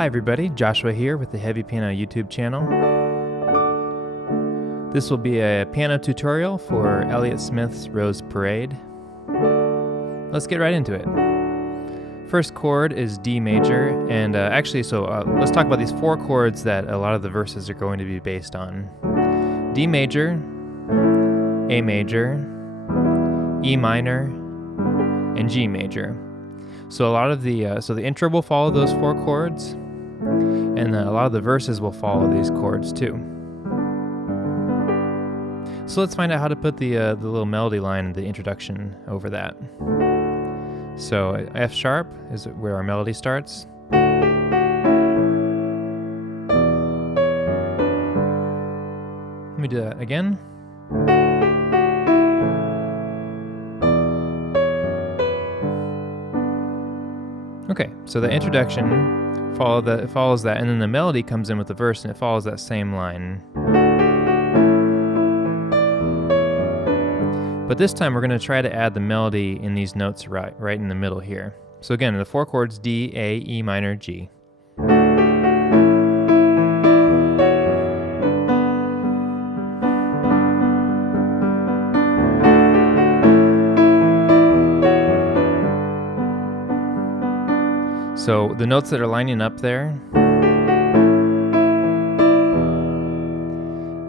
Hi everybody, Joshua here with the Heavy Piano YouTube channel. This will be a piano tutorial for Elliott Smith's Rose Parade. Let's get right into it. First chord is D major, and let's talk about these four chords that a lot of the verses are going to be based on. D major, A major, E minor, and G major. So a lot of the intro will follow those four chords, and a lot of the verses will follow these chords too. So let's find out how to put the little melody line in the introduction over that. So F sharp is where our melody starts. Let me do that again. Okay, so the introduction follows that, and then the melody comes in with the verse, and it follows that same line. But this time we're going to try to add the melody in these notes right in the middle here. So again, the four chords D, A, E minor, G. So the notes that are lining up there,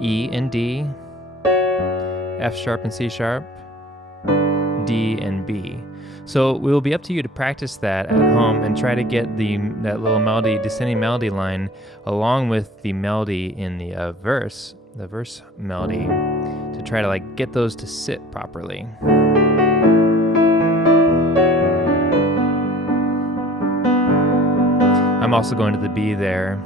E and D, F sharp and C sharp, D and B. So it will be up to you to practice that at home and try to get that little melody, descending melody line, along with the melody in the verse melody, to try to get those to sit properly. I'm also going to the B there.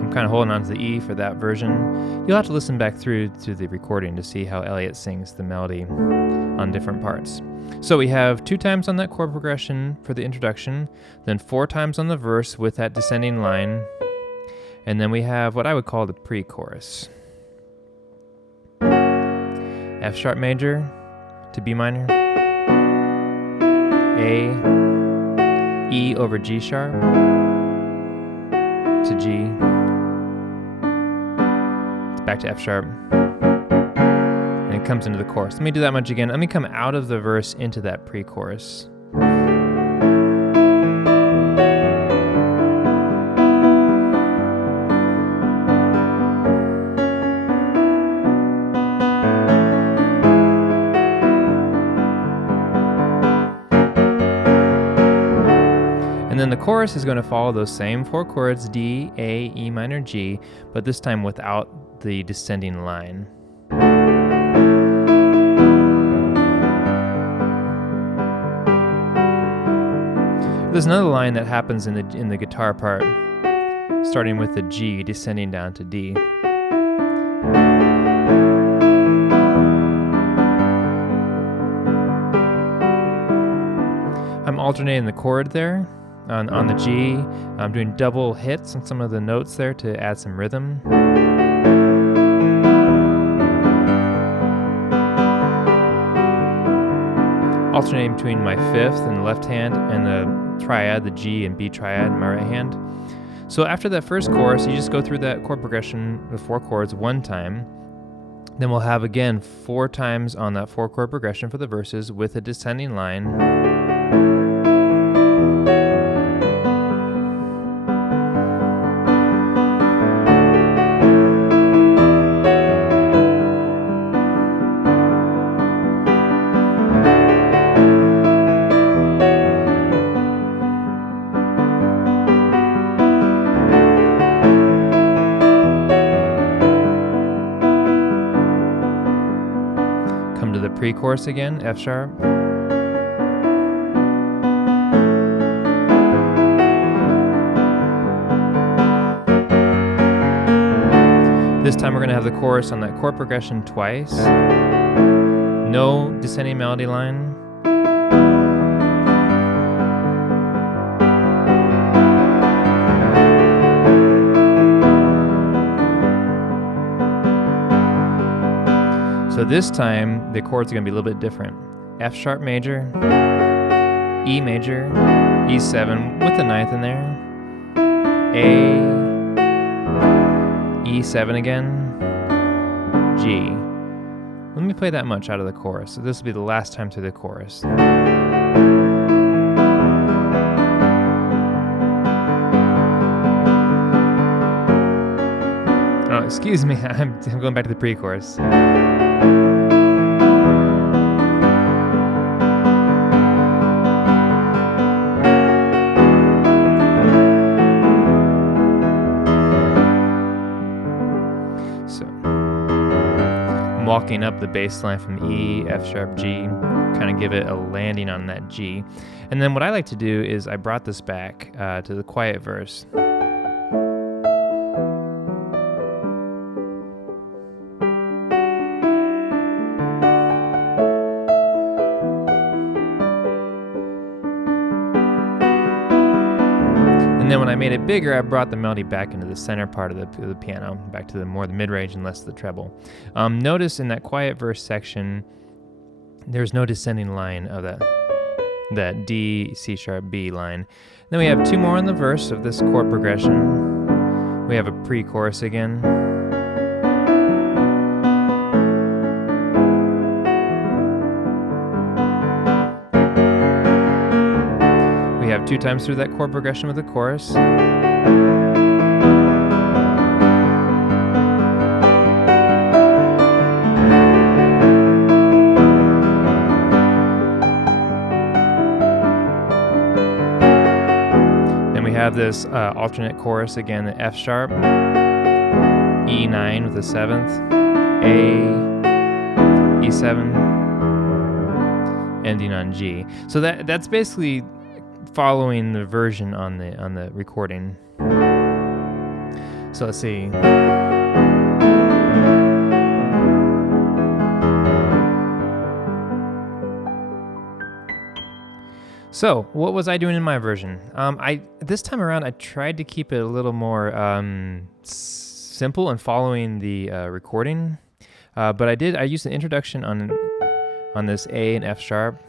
I'm kind of holding on to the E for that version. You'll have to listen back through to the recording to see how Elliott sings the melody on different parts. So we have 2 times on that chord progression for the introduction, then 4 times on the verse with that descending line, and then we have what I would call the pre-chorus. F sharp major to B minor, A, E over G sharp, to G, back to F sharp, and it comes into the chorus. Let me do that much again. Let me come out of the verse into that pre-chorus. And then the chorus is going to follow those same 4 chords, D, A, E minor, G, but this time without the descending line. There's another line that happens in the guitar part, starting with the G, descending down to D. I'm alternating the chord there. On the G, I'm doing double hits on some of the notes there to add some rhythm. Alternating between my 5th and the left hand and the triad, the G and B triad in my right hand. So after that first chorus, you just go through that chord progression with 4 chords 1 time. Then we'll have again 4 times on that 4 chord progression for the verses with a descending line. Come to the pre-chorus again, F sharp. This time we're going to have the chorus on that chord progression twice. No descending melody line. So this time, the chords are going to be a little bit different. F sharp major, E major, E7 with the ninth in there, A, E7 again, G. Let me play that much out of the chorus. So this will be the last time through the chorus. Oh, excuse me, I'm going back to the pre-chorus. Walking up the bass line from E, F sharp, G, kind of give it a landing on that G. And then what I like to do is I brought this back to the quiet verse. And then when I made it bigger, I brought the melody back into the center part of the piano, back to the mid-range and less of the treble. Notice in that quiet verse section, there's no descending line of that D, C sharp, B line. Then we have two more in the verse of this chord progression. We have a pre-chorus again. We have two times through that chord progression with the chorus. Then we have this alternate chorus again, the F sharp, E9 with the 7th, A, E7, ending on G. So that's basically following the version on the recording. So let's see. So what was I doing in my version? This time around I tried to keep it a little more simple and following the recording, but I used an introduction on this A and F sharp.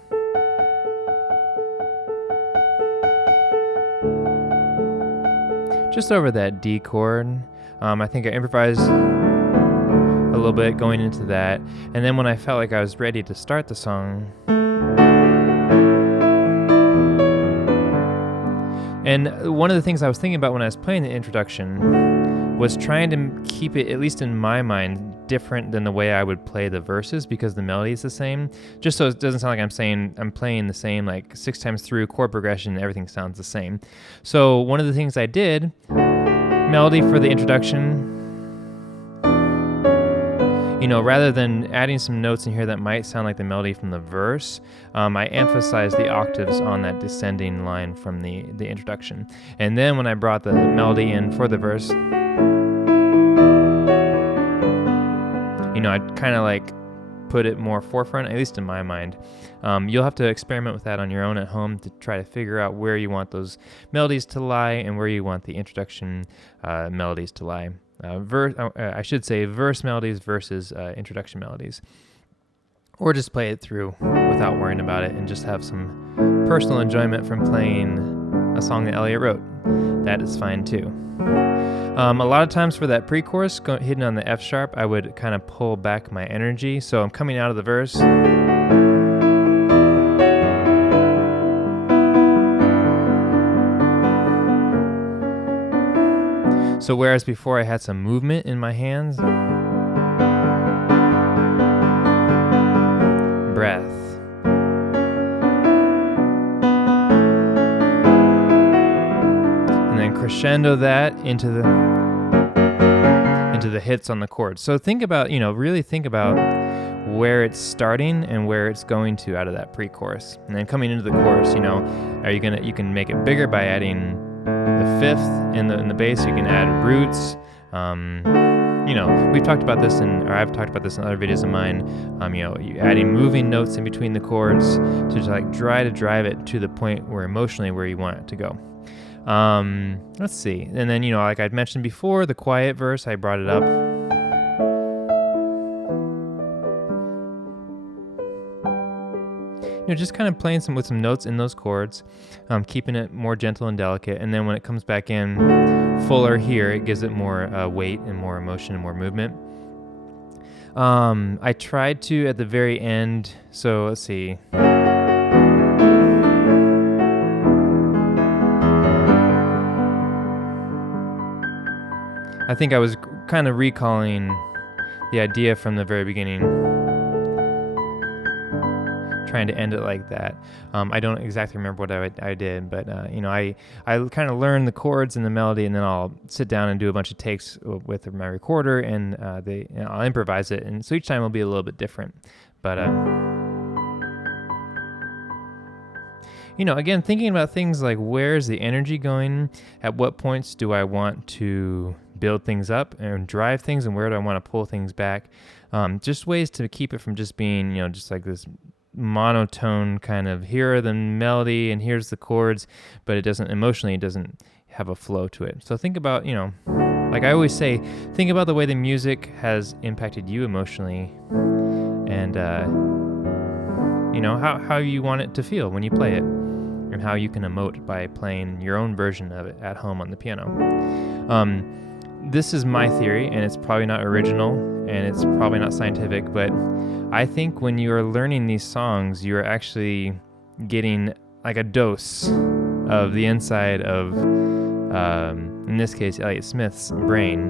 Just over that D chord. I think I improvised a little bit going into that, and then when I felt like I was ready to start the song, and one of the things I was thinking about when I was playing the introduction was trying to keep it, at least in my mind, different than the way I would play the verses, because the melody is the same, just so it doesn't sound like I'm playing the same like 6 times through chord progression, everything sounds the same. So one of the things I did, melody for the introduction, rather than adding some notes in here that might sound like the melody from the verse, I emphasized the octaves on that descending line from the introduction. And then when I brought the melody in for the verse, I'd kind of like put it more forefront, at least in my mind. You'll have to experiment with that on your own at home to try to figure out where you want those melodies to lie and where you want the introduction melodies to lie. I should say verse melodies versus introduction melodies. Or just play it through without worrying about it and just have some personal enjoyment from playing a song that Elliott wrote. That is fine too. A lot of times for that pre-chorus, hitting on the F sharp, I would kind of pull back my energy. So I'm coming out of the verse. So whereas before I had some movement in my hands, breath. And then crescendo that into the hits on the chords. So think about, really think about where it's starting and where it's going to out of that pre-chorus. And then coming into the chorus, you can make it bigger by adding the fifth in the bass. You can add roots. We've talked about this I've talked about this in other videos of mine. You adding moving notes in between the chords to try to drive it to the point where emotionally where you want it to go. Let's see. And then, like I'd mentioned before, the quiet verse, I brought it up. just kind of playing with some notes in those chords, keeping it more gentle and delicate. And then when it comes back in fuller here, it gives it more weight and more emotion and more movement. I tried to at the very end, so let's see. I think I was kind of recalling the idea from the very beginning, trying to end it like that. I don't exactly remember what I did, but I kind of learn the chords and the melody, and then I'll sit down and do a bunch of takes with my recorder, and I'll improvise it, and so each time will be a little bit different. But again, thinking about things like where's the energy going, at what points do I want to build things up and drive things, and where do I want to pull things back? Just ways to keep it from just being, just like this monotone kind of, here are the melody and here's the chords, but it doesn't have a flow to it. So think about, like I always say, think about the way the music has impacted you emotionally, and how you want it to feel when you play it, and how you can emote by playing your own version of it at home on the piano. This is my theory, and it's probably not original, and it's probably not scientific, but I think when you are learning these songs, you're actually getting like a dose of the inside of, in this case, Elliott Smith's brain.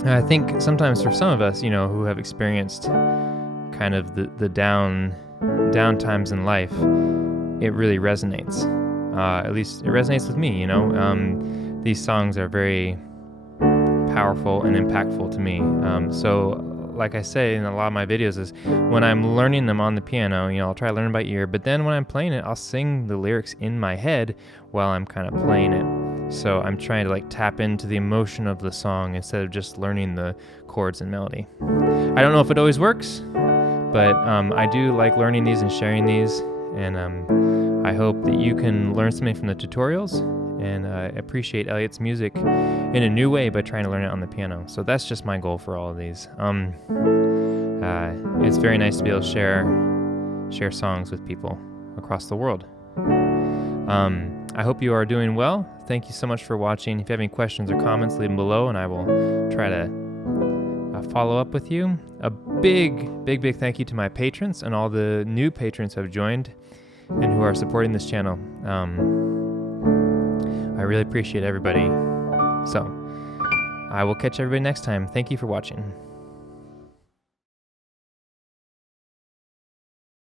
And I think sometimes for some of us, who have experienced kind of the down times in life, it really resonates. At least it resonates with me, These songs are very powerful and impactful to me. So like I say in a lot of my videos, is when I'm learning them on the piano, I'll try to learn by ear, but then when I'm playing it, I'll sing the lyrics in my head while I'm kind of playing it. So I'm trying to like tap into the emotion of the song instead of just learning the chords and melody. I don't know if it always works, but I do like learning these and sharing these, and I hope that you can learn something from the tutorials and appreciate Elliott's music in a new way by trying to learn it on the piano. So that's just my goal for all of these. It's very nice to be able to share songs with people across the world. I hope you are doing well. Thank you so much for watching. If you have any questions or comments, leave them below, and I will try to follow up with you. A big thank you to my patrons and all the new patrons who have joined and who are supporting this channel. I really appreciate everybody. So I will catch everybody next time. Thank you for watching.